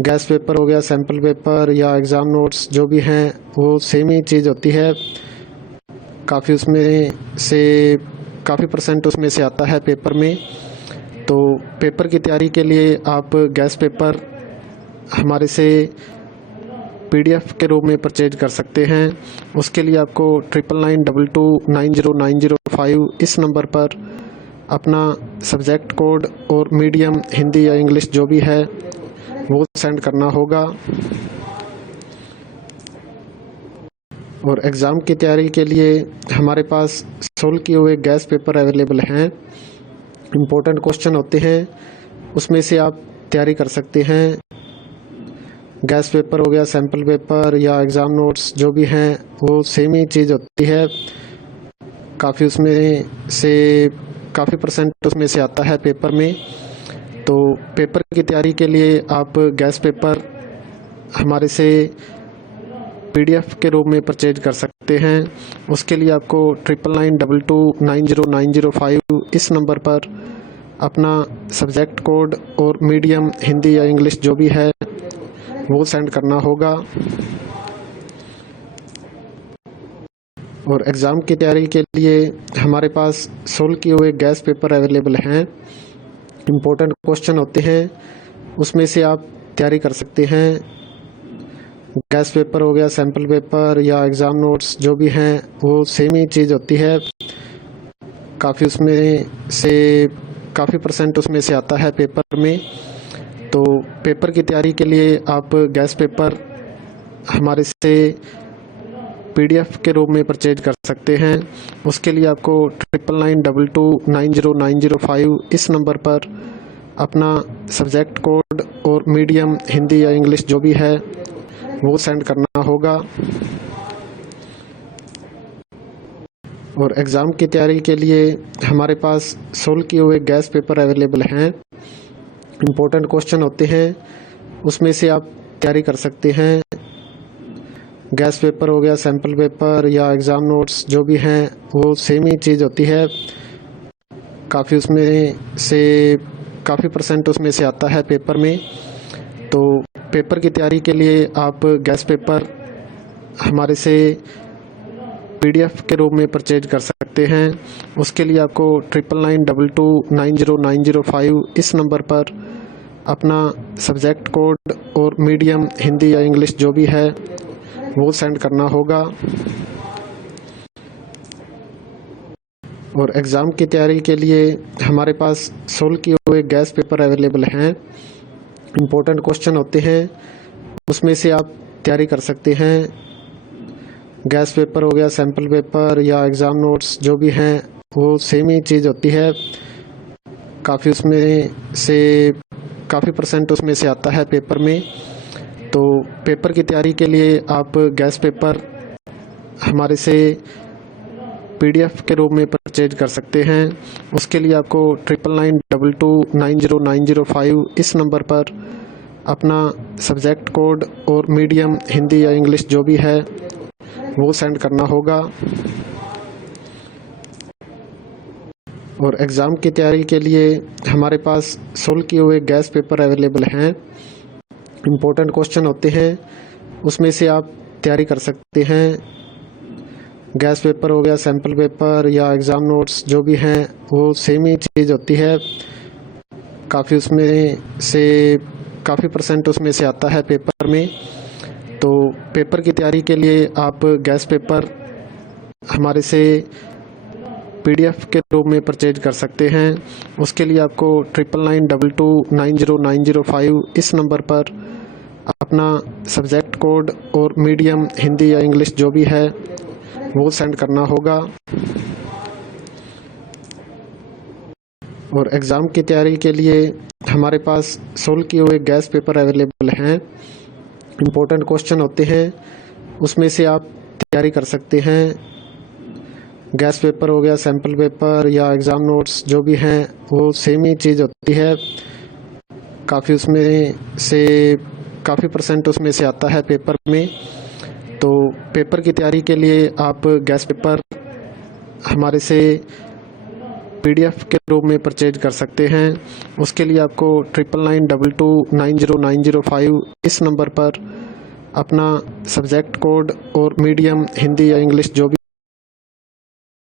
Gas paper हो गया, sample paper या एग्ज़ाम नोट्स जो भी हैं वो सेम ही चीज़ होती है। काफ़ी उसमें से काफ़ी परसेंट उसमें से आता है पेपर में। तो पेपर की तैयारी के लिए आप गैस पेपर हमारे से पीडीएफ के रूप में परचेज कर सकते हैं। उसके लिए आपको 9992290905 इस नंबर पर अपना सब्जेक्ट कोड और मीडियम हिंदी या इंग्लिश जो भी है वो सेंड करना होगा। और एग्ज़ाम की तैयारी के लिए हमारे पास सोल्व किए हुए गैस पेपर अवेलेबल हैं। इम्पोर्टेंट क्वेश्चन होते हैं, उसमें से आप तैयारी कर सकते हैं। गैस पेपर हो गया, सैम्पल पेपर या एग्ज़ाम नोट्स जो भी हैं वो सेम ही चीज़ होती है। काफ़ी उसमें से काफ़ी परसेंट उसमें से आता है पेपर में। तो पेपर की तैयारी के लिए आप गैस पेपर हमारे से पीडीएफ के रूप में परचेज कर सकते हैं। उसके लिए आपको 9992290905 इस नंबर पर अपना सब्जेक्ट कोड और मीडियम हिंदी या इंग्लिश जो भी है वो सेंड करना होगा। और एग्ज़ाम की तैयारी के लिए हमारे पास सोल्व किए हुए गैस पेपर अवेलेबल हैं। इम्पोर्टेंट क्वेश्चन होते हैं, उसमें से आप तैयारी कर सकते हैं। गैस पेपर हो गया, सैम्पल पेपर या एग्ज़ाम नोट्स जो भी हैं वो सेम ही चीज़ होती है। काफ़ी उसमें से काफ़ी परसेंट उसमें से आता है पेपर में। तो पेपर की तैयारी के लिए आप गैस पेपर हमारे से पीडीएफ के रूप में परचेज कर सकते हैं। उसके लिए आपको 9992290905 इस नंबर पर अपना सब्जेक्ट कोड और मीडियम हिंदी या इंग्लिश जो भी है वो सेंड करना होगा। और एग्ज़ाम की तैयारी के लिए हमारे पास सोल्व किए हुए गैस पेपर अवेलेबल हैं। इम्पोर्टेंट क्वेश्चन होते हैं, उसमें से आप तैयारी कर सकते हैं। गैस पेपर हो गया, सैम्पल पेपर या एग्ज़ाम नोट्स जो भी हैं वो सेम ही चीज़ होती है। काफ़ी उसमें से काफ़ी परसेंट उसमें से आता है पेपर में। तो पेपर की तैयारी के लिए आप गैस पेपर हमारे से पीडीएफ के रूप में परचेज कर सकते हैं। उसके लिए आपको 9992290905 इस नंबर पर अपना सब्जेक्ट कोड और मीडियम हिंदी या इंग्लिश जो भी है वो सेंड करना होगा। और एग्ज़ाम की तैयारी के लिए हमारे पास सोल्व किए हुए गैस पेपर अवेलेबल हैं। इम्पोर्टेंट क्वेश्चन होते हैं, उसमें से आप तैयारी कर सकते हैं। गैस पेपर हो गया, सैम्पल पेपर या एग्ज़ाम नोट्स जो भी हैं वो सेम ही चीज़ होती है। काफ़ी उसमें से काफ़ी परसेंट उसमें से आता है पेपर में। तो पेपर की तैयारी के लिए आप गैस पेपर हमारे से पीडीएफ के रूप में परचेज कर सकते हैं। उसके लिए आपको 9992290905 इस नंबर पर अपना सब्जेक्ट कोड और मीडियम हिंदी या इंग्लिश जो भी है वो सेंड करना होगा। और एग्ज़ाम की तैयारी के लिए हमारे पास सोल्व किए हुए गैस पेपर अवेलेबल हैं। इम्पोर्टेंट क्वेश्चन होते हैं, उसमें से आप तैयारी कर सकते हैं। गैस पेपर हो गया, सैम्पल पेपर या एग्ज़ाम नोट्स जो भी हैं वो सेम ही चीज़ होती है। काफ़ी उसमें से काफ़ी परसेंट उसमें से आता है पेपर में। तो पेपर की तैयारी के लिए आप गैस पेपर हमारे से पीडीएफ के रूप में परचेज कर सकते हैं। उसके लिए आपको 9992290905 इस नंबर पर अपना सब्जेक्ट कोड और मीडियम हिंदी या इंग्लिश जो भी है वो सेंड करना होगा। और एग्ज़ाम की तैयारी के लिए हमारे पास सोल्व किए हुए गैस पेपर अवेलेबल हैं। इम्पोर्टेंट क्वेश्चन होते हैं, उसमें से आप तैयारी कर सकते हैं। गैस पेपर हो गया, सैम्पल पेपर या एग्ज़ाम नोट्स जो भी हैं वो सेम ही चीज़ होती है। काफ़ी उसमें से काफ़ी परसेंट उसमें से आता है पेपर में। तो पेपर की तैयारी के लिए आप गैस पेपर हमारे से PDF के रूप में परचेज कर सकते हैं। उसके लिए आपको 9992290905 इस नंबर पर अपना सब्जेक्ट कोड और मीडियम हिंदी या इंग्लिश जो भी